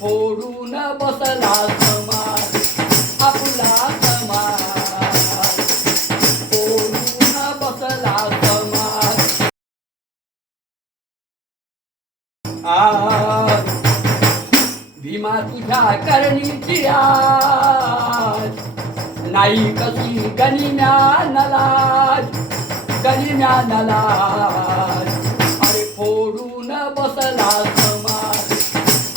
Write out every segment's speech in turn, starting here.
फोडून बसला समाज आपला समाज फोडून बसला समाज भीमा तुझ्या करणीची आज नाही कशी गनिम्यान लाज अरे फोडून बसला समाज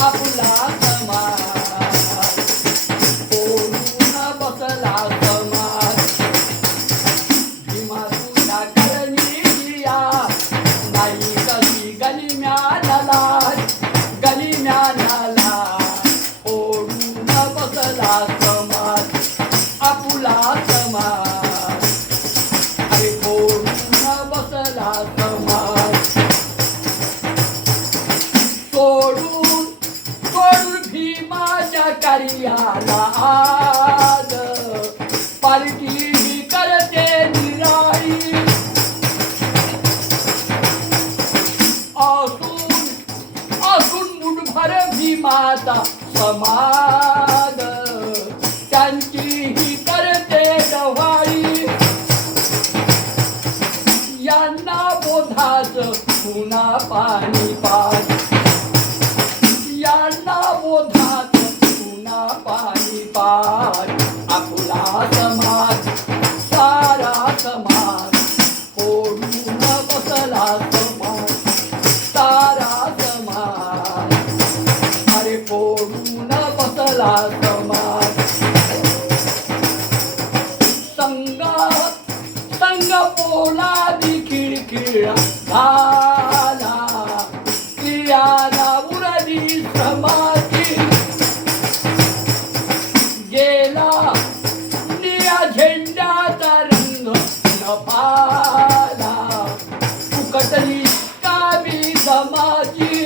आपला समाज फोडून बसला समाज भीमा तुझ्या करणीची आज नाही कशी गनिम्यान लाज फोडून बसला समाज आपला समाज अरे फोडून बसला समाज सोडून भीमाच्या कार्याला आज पालखी करते निराळी असून मुठभर भीमाचा समाज त्यांची ही करते डव्हाळी यांना बोधाच पुन्हा पाणी पाज यांना बोधाच पुन्हा पाणी पाज आपला समाज सारा समाज फोडून बसला समाज सारा समाज अरे फोडून बसला समाज संग पोलादी खिळखिळ झाला क्रियाला उरली समाजी गेला निळ्या झेंड्याचा रंग नभाला फुकटली कावी समाजी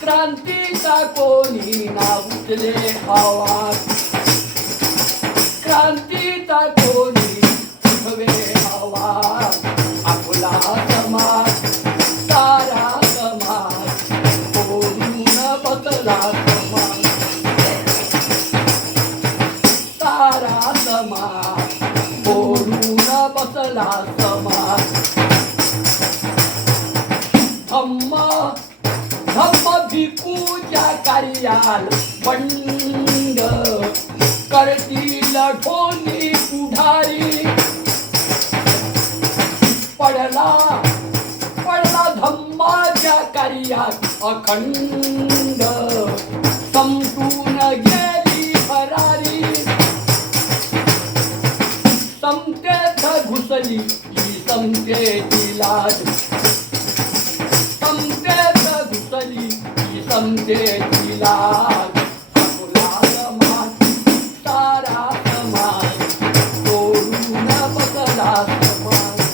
क्रांतीचा कोणी ना उचले आवाज क्रांतीचा कोणी उठवे आवाज आपला समाज सारा समाज फोडून बसला समाज सारा समाज फोडून बसला समाज धम्म भिकूच्या कार्याला बंड करतील ढोली पुढारी पडला धम्माच्या कार्यात अखंड संपून गेली भरारी समतेत घुसली ही समतेची लाज समतेत घुसली ही समतेची लाज आपला समाज सारा समाज फोडून बसला समाज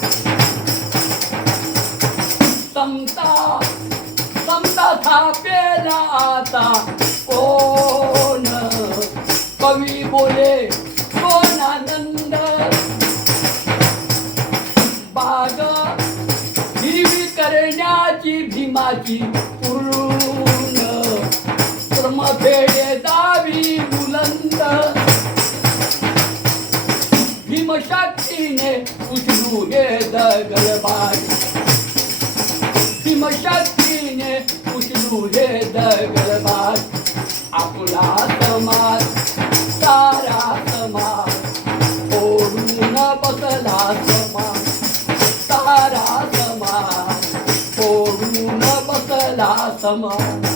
समता थापेला आता कोण कवी बोले कोण आनंद बाग हिरवी करण्याची भीमाची पूर्ण श्रमफेडे दावी बुलंद भीमशक्तीने उचलू हे दगडबाज भीमशक्तीने उचलू हे दगडबाज आपला समाज सारा समाज फोडून बसला समाज सारा समाज फोडून बसला समाज